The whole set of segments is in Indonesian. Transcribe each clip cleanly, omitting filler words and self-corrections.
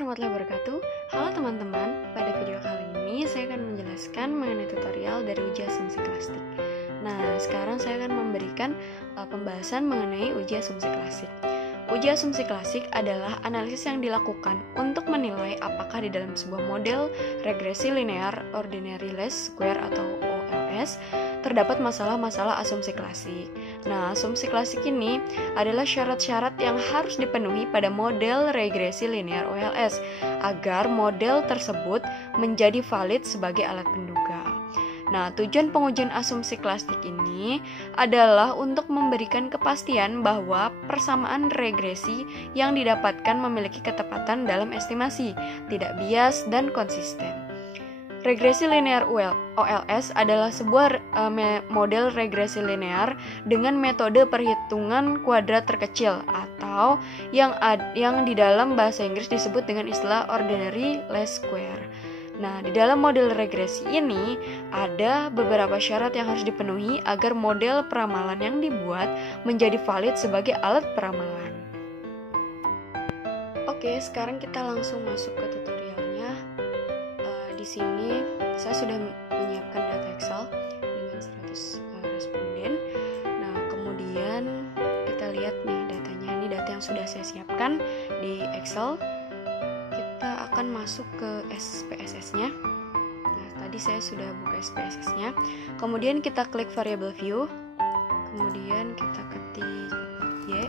warahmatullahi wabarakatuh. Halo teman-teman, pada video kali ini saya akan menjelaskan mengenai tutorial dari uji asumsi klasik. Nah, sekarang saya akan memberikan pembahasan mengenai uji asumsi klasik. Uji asumsi klasik adalah analisis yang dilakukan untuk menilai apakah di dalam sebuah model regresi linear ordinary least square atau OLS terdapat masalah-masalah asumsi klasik. Nah, asumsi klasik ini adalah syarat-syarat yang harus dipenuhi pada model regresi linear OLS agar model tersebut menjadi valid sebagai alat penduga. Nah, tujuan pengujian asumsi klasik ini adalah untuk memberikan kepastian bahwa persamaan regresi yang didapatkan memiliki ketepatan dalam estimasi, tidak bias dan konsisten. Regresi linear OLS adalah sebuah model regresi linear dengan metode perhitungan kuadrat terkecil atau yang di dalam bahasa Inggris disebut dengan istilah ordinary least square. Nah, di dalam model regresi ini ada beberapa syarat yang harus dipenuhi agar model peramalan yang dibuat menjadi valid sebagai alat peramalan. Oke, sekarang kita langsung masuk ke tutorialnya. Di sini saya sudah menyiapkan data Excel dengan 100 responden. Nah, kemudian kita lihat nih datanya. Ini data yang sudah saya siapkan di Excel. Kita akan masuk ke SPSS-nya. Nah, tadi saya sudah buka SPSS-nya. Kemudian kita klik variable view. Kemudian kita ketik Y.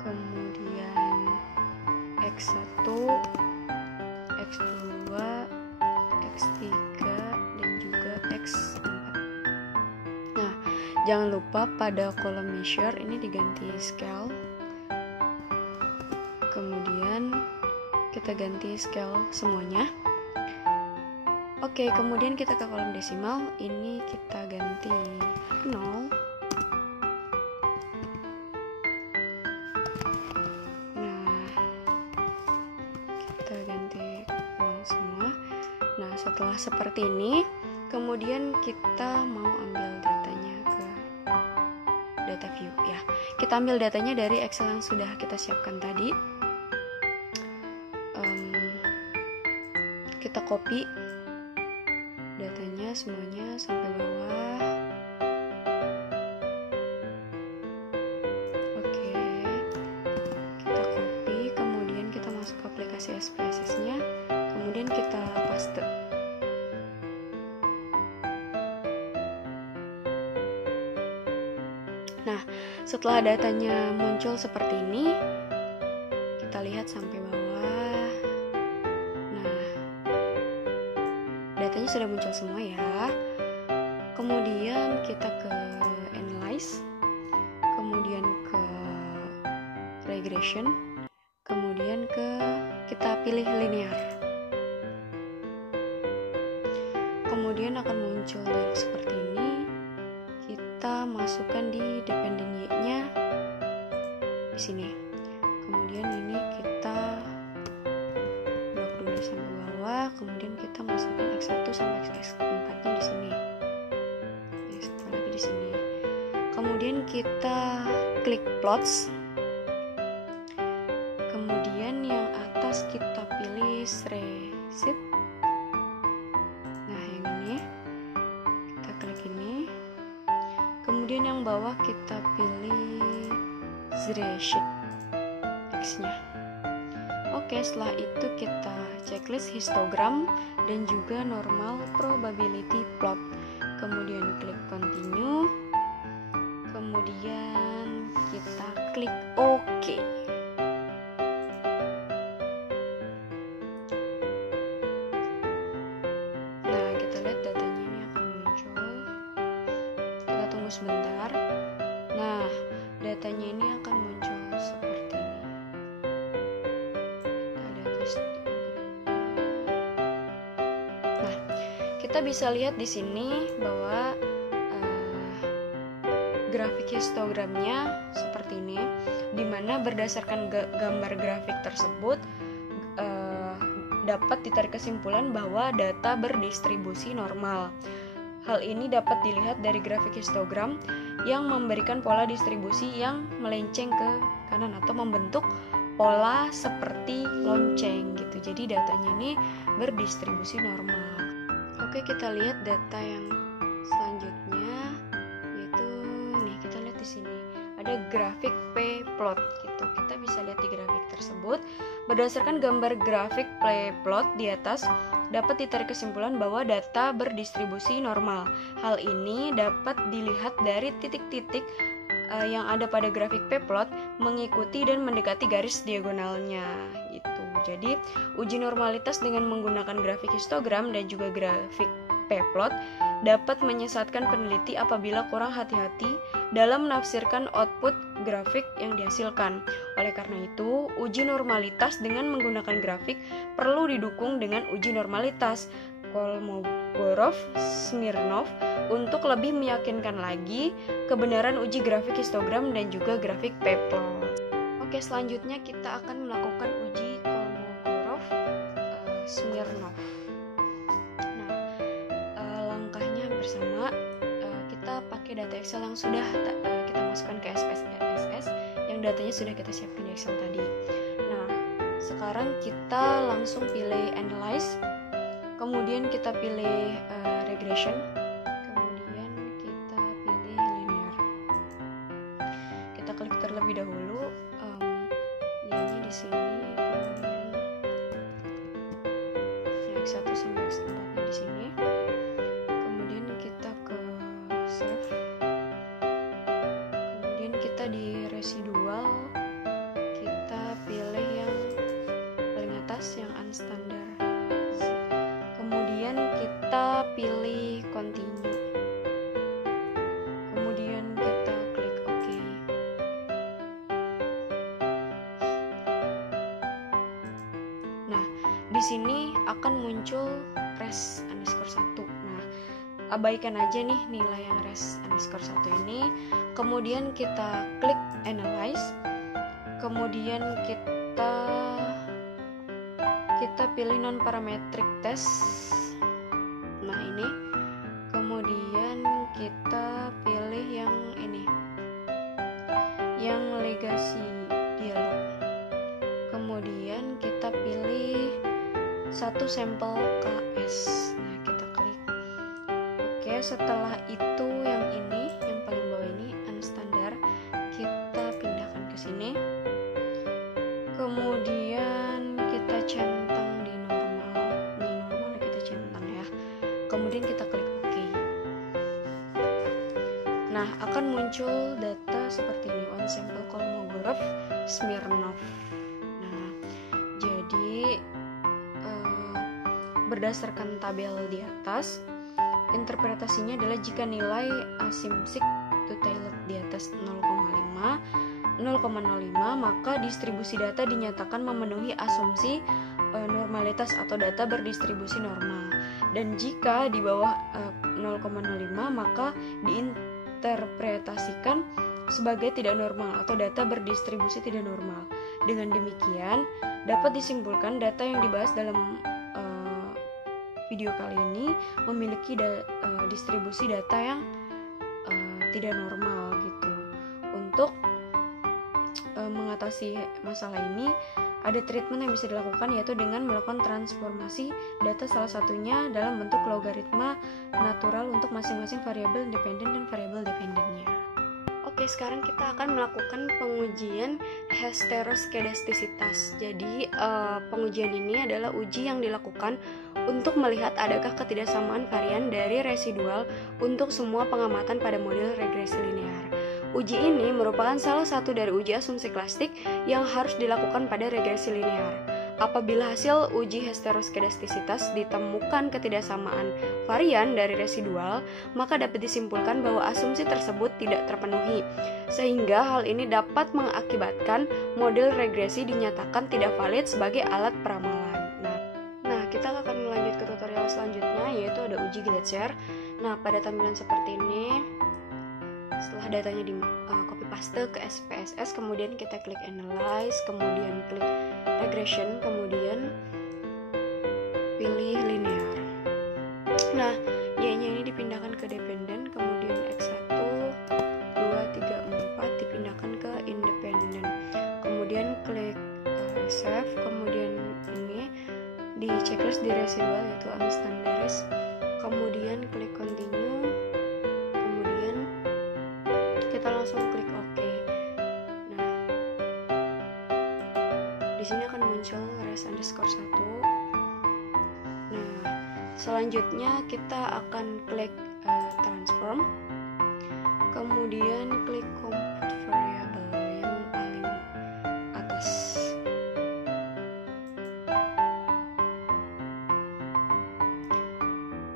Kemudian X1, X2, X3 dan juga X4. Nah, jangan lupa pada kolom measure ini diganti scale. Kemudian kita ganti scale semuanya. Oke, kemudian kita ke kolom desimal, ini kita ganti 0. Nah, setelah seperti ini, kemudian kita mau ambil datanya ke data view ya. Kita ambil datanya dari Excel yang sudah kita siapkan tadi. Kita copy datanya semuanya sampai bawah. Oke, kita copy, kemudian kita masuk ke aplikasi SPSS-nya. Kemudian kita paste. Nah, setelah datanya muncul seperti ini, kita lihat sampai bawah. Nah, datanya sudah muncul semua ya. Kemudian kita ke analyze, kemudian ke regression, kemudian kita pilih linear. Kemudian akan muncul dialog seperti ini. Kita masukkan di dependent Y-nya di sini. Kemudian ini kita blok dulu sampai bawah. Kemudian kita masukkan X1 sampai X4-nya di sini. Satu lagi di sini. Kemudian kita klik plots. Kemudian yang atas kita pilih sheet. Kemudian yang bawah kita pilih Z-sheet X-nya. Oke, setelah itu kita checklist histogram dan juga normal probability plot. Kemudian klik continue. Kemudian kita klik OK. Nah, kita lihat datanya ini akan muncul. Kita tunggu sebentar. Nah, datanya ini akan muncul seperti ini. Kita lihat di situ. Nah, kita bisa lihat di sini bahwa grafik histogramnya seperti ini, dimana berdasarkan gambar grafik tersebut dapat ditarik kesimpulan bahwa data berdistribusi normal. Hal ini dapat dilihat dari grafik histogram yang memberikan pola distribusi yang melenceng ke kanan atau membentuk pola seperti lonceng gitu. Jadi datanya ini berdistribusi normal. Oke, kita lihat data yang selanjutnya, yaitu nih, kita lihat di sini ada grafik p-plot gitu. Kita bisa lihat di grafik tersebut, berdasarkan gambar grafik p-plot di atas dapat ditarik kesimpulan bahwa data berdistribusi normal. Hal ini dapat dilihat dari titik-titik yang ada pada grafik p-plot mengikuti dan mendekati garis diagonalnya gitu. Jadi, uji normalitas dengan menggunakan grafik histogram dan juga grafik p-plot dapat menyesatkan peneliti apabila kurang hati-hati dalam menafsirkan output grafik yang dihasilkan. Oleh karena itu, uji normalitas dengan menggunakan grafik perlu didukung dengan uji normalitas Kolmogorov-Smirnov untuk lebih meyakinkan lagi kebenaran uji grafik histogram dan juga grafik p-plot. Oke, selanjutnya kita akan melakukan uji Kolmogorov-Smirnov. Langkahnya bersama, kita pakai data Excel yang sudah kita masukkan ke SPSS yang datanya sudah kita siapkan di Excel tadi. Nah, sekarang kita langsung pilih Analyze, kemudian kita pilih Regression, kemudian kita pilih Linear. Kita klik terlebih dahulu Y-nya di sini, kemudian X1 sampai X4-nya di sini. Kemudian kita ke Save. Kemudian kita di residual, kita pilih yang paling atas yang unstandard. Kemudian kita pilih Continue. Kemudian kita klik OK. Nah, di sini akan muncul res_1. Nah, abaikan aja nih nilai yang res_1 ini. Kemudian kita klik Analyze. Kemudian kita pilih non-parametric test. Nah, ini. Kemudian kita pilih yang ini, yang legacy dialog. Kemudian kita pilih satu sampel KS. Nah, kita klik. Oke, setelah itu yang ini, yang paling bawah ini unstandard, kita pindahkan ke sini. Kemudian kita centang di normal. Ini normal, kita centang ya. Kemudian kita klik OK. Nah, akan muncul data seperti ini, one sample Kolmogorov-Smirnov. Nah, jadi berdasarkan tabel di atas, interpretasinya adalah jika nilai asimsik two-tailed di atas 0,05, maka distribusi data dinyatakan memenuhi asumsi normalitas atau data berdistribusi normal. Dan jika di bawah 0,05, maka diinterpretasikan sebagai tidak normal atau data berdistribusi tidak normal. Dengan demikian, dapat disimpulkan data yang dibahas dalam video kali ini memiliki distribusi data yang tidak normal gitu. Untuk mengatasi masalah ini, ada treatment yang bisa dilakukan, yaitu dengan melakukan transformasi data, salah satunya dalam bentuk logaritma natural untuk masing-masing variabel independen dan variabel dependennya. Oke, sekarang kita akan melakukan pengujian heteroskedastisitas. Jadi, pengujian ini adalah uji yang dilakukan untuk melihat adakah ketidaksamaan varian dari residual untuk semua pengamatan pada model regresi linear. Uji ini merupakan salah satu dari uji asumsi klasik yang harus dilakukan pada regresi linear. Apabila hasil uji heteroskedastisitas ditemukan ketidaksamaan varian dari residual, maka dapat disimpulkan bahwa asumsi tersebut tidak terpenuhi, sehingga hal ini dapat mengakibatkan model regresi dinyatakan tidak valid sebagai alat peramalan. Nah, kita akan melanjut ke tutorial selanjutnya, yaitu ada uji Glaser. Nah, pada tampilan seperti ini, setelah datanya di copy paste ke SPSS, kemudian kita klik Analyze, kemudian klik Regression, kemudian pilih Linear. Nah, Y-nya ini dipindahkan ke Dependent, kemudian X1, 2, 3, 4 dipindahkan ke Independent. Kemudian klik Save, kemudian ini di checklist di residual yaitu unstandardized, kemudian klik continue, kemudian kita langsung klik OK. Nah, di sini akan muncul res_1. Nah, selanjutnya kita akan klik transform, kemudian klik compute variable yang paling atas.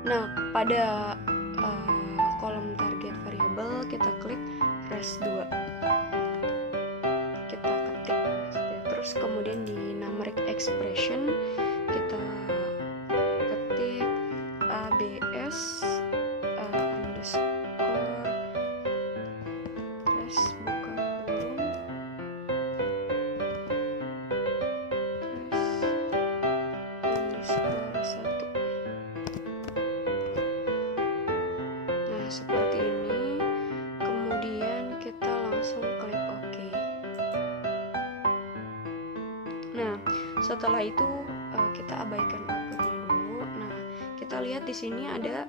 Nah, pada kolom target variable kita klik res2, kita ketik terus, kemudian di numeric expression kita ketik abs underscore res buka kurung res underscore 1. Nah, seperti ini. Kemudian kita langsung klik OK. Nah, setelah itu kita abaikan outputnya dulu. Nah, kita lihat di sini ada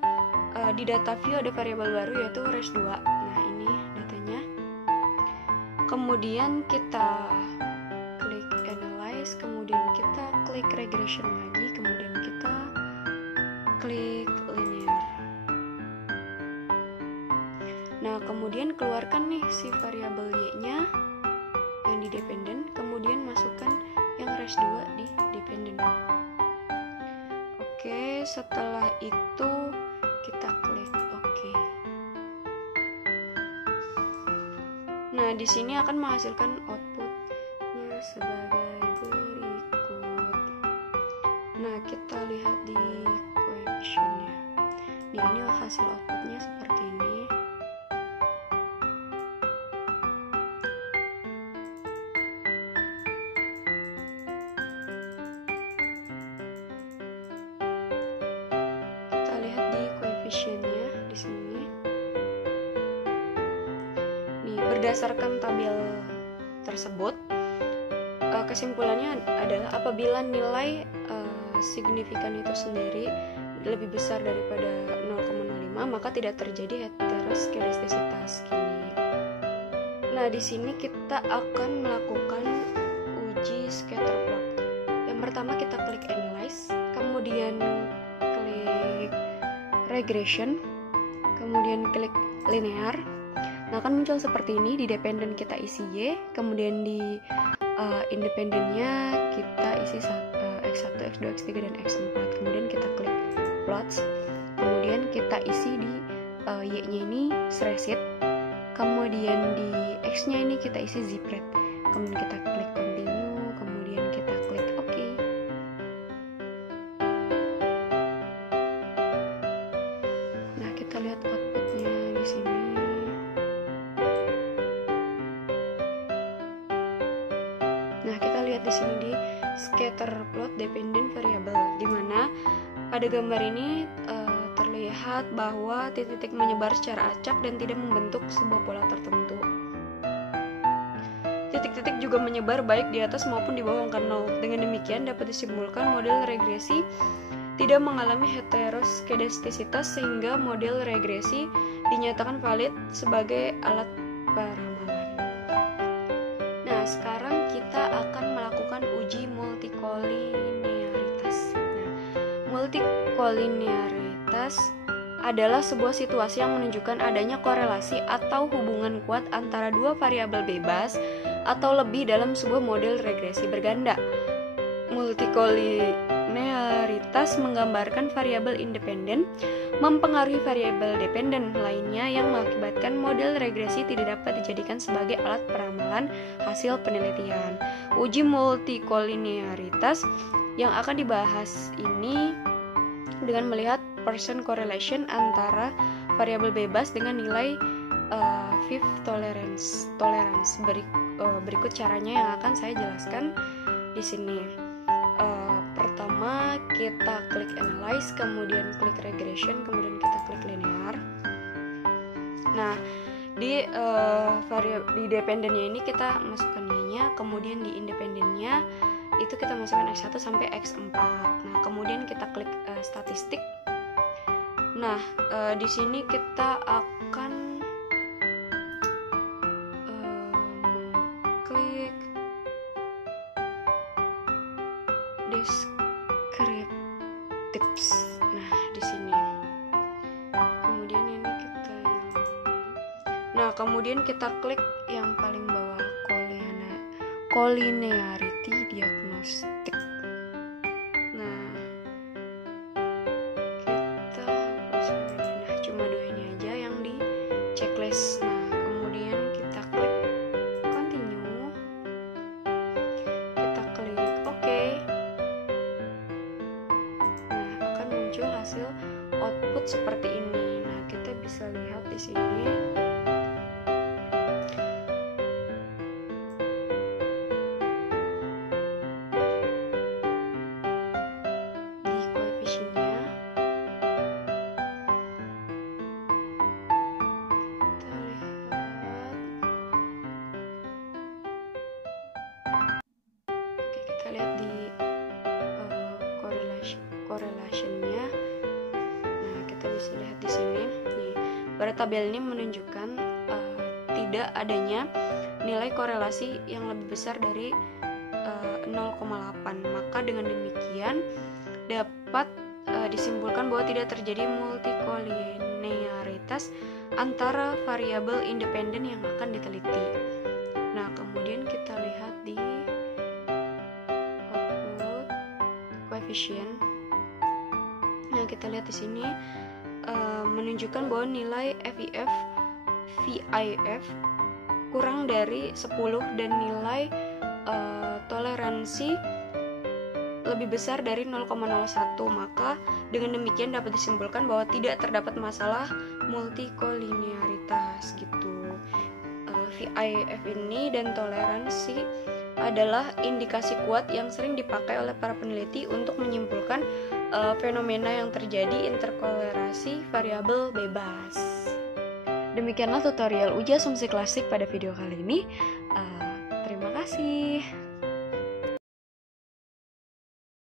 di data view ada variabel baru yaitu res2. Nah, ini datanya. Kemudian kita klik analyze, kemudian kita klik regression lagi, kemudian kita klik linear. Nah, kemudian keluarkan nih si variabel y-nya yang di dependent, kemudian masukkan yang res2 di dependent. Oke, setelah itu kita klik OK. Nah, di sini akan menghasilkan outputnya sebagai berikut. Nah, kita lihat di coefficientnya. Nah, ini hasil outputnya seperti ini. Coefficientnya di sini. Nih, berdasarkan tabel tersebut, kesimpulannya adalah apabila nilai signifikan itu sendiri lebih besar daripada 0,05, maka tidak terjadi heteroskedastisitas gini. Nah, di sini kita akan melakukan uji scatter plot. Yang pertama kita klik analyze, kemudian klik regression, kemudian klik linear. Nah, akan muncul seperti ini. Di dependent kita isi Y, kemudian di independennya kita isi X1, X2, X3, dan X4. Kemudian kita klik plots, kemudian kita isi di Y-nya ini spreadsheet, kemudian di X-nya ini kita isi zipred, kemudian kita klik continue, kemudian kita klik OK. Nah, kita lihat outputnya di sini. Nah, kita lihat di sini di scatter plot dependent variable, di mana pada gambar ini terlihat bahwa titik-titik menyebar secara acak dan tidak membentuk sebuah pola tertentu. Titik-titik juga menyebar baik di atas maupun di bawah angka 0. Dengan demikian dapat disimpulkan model regresi tidak mengalami heteroskedastisitas, sehingga model regresi dinyatakan valid sebagai alat peramalan. Nah, sekarang kita akan melakukan uji multikolinearitas. Nah, multikolinearitas adalah sebuah situasi yang menunjukkan adanya korelasi atau hubungan kuat antara dua variabel bebas atau lebih dalam sebuah model regresi berganda. Multikolinearitas menggambarkan variabel independen mempengaruhi variabel dependen lainnya yang mengakibatkan model regresi tidak dapat dijadikan sebagai alat peramalan hasil penelitian. Uji multikolinearitas yang akan dibahas ini dengan melihat Pearson correlation antara variabel bebas dengan nilai fifth tolerance. Berikut caranya yang akan saya jelaskan di sini. Pertama, kita klik analyze, kemudian klik regression, kemudian kita klik linear. Nah, di dependennya ini kita masukkan y-nya, kemudian di independennya itu kita masukkan X1 sampai X4. Nah, kemudian kita klik statistik. Nah, di sini kita akan klik descriptives. Nah, di sini. Kemudian ini kita kemudian kita klik yang paling bawah, collinearity diagnostic. Nah, kita hapus ini. Nah, cuma dua ini aja yang di checklist. Nah, kemudian kita klik continue. Kita klik OK. Nah, akan muncul hasil output seperti ini. Nah, kita bisa lihat di sini. Kita lihat di correlation-nya. Nah, kita bisa lihat di sini. Nih, pada tabel ini menunjukkan tidak adanya nilai korelasi yang lebih besar dari 0,8. Maka dengan demikian dapat disimpulkan bahwa tidak terjadi multikolinearitas antara variabel independen yang akan diteliti. Nah, kemudian kita lihat di coefficient. Nah, kita lihat di sini menunjukkan bahwa nilai VIF kurang dari 10 dan nilai toleransi lebih besar dari 0,01. Maka dengan demikian dapat disimpulkan bahwa tidak terdapat masalah multikolinearitas gitu. VIF ini dan toleransi adalah indikasi kuat yang sering dipakai oleh para peneliti untuk menyimpulkan fenomena yang terjadi interkolerasi variabel bebas. Demikianlah tutorial uji asumsi klasik pada video kali ini. Terima kasih.